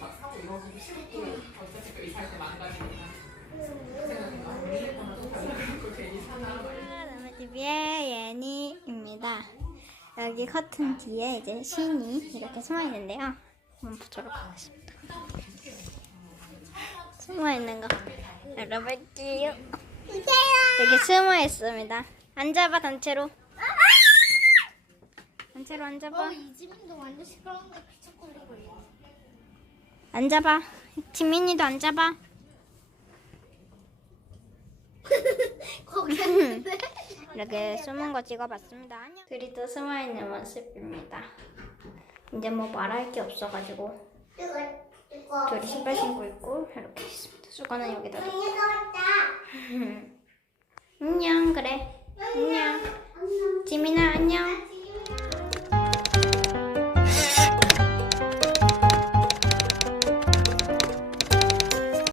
막 사고 이러고 싫은 TV의 예니입니다. 여기 커튼 뒤에 이제 신이 이렇게 숨어 있는데요. 한번 보도록 하겠습니다. 숨어 있는 거 열어볼게요. 여기 숨어 있습니다. 앉아봐 단체로. 단체로 앉아봐. 어, 이 집인도 완전 시끄러운데 비쩍거리고 있어. 앉아봐. 지민이도 앉아봐. 거기 있는데? 이렇게 숨은 거 찍어봤습니다. 안녕. 둘이 또 숨어 있는 모습입니다. 이제 뭐 말할 게 없어가지고. 둘이 신발 신고 있고 이렇게 있습니다. 수건은 여기다 놓고. 안녕 그래.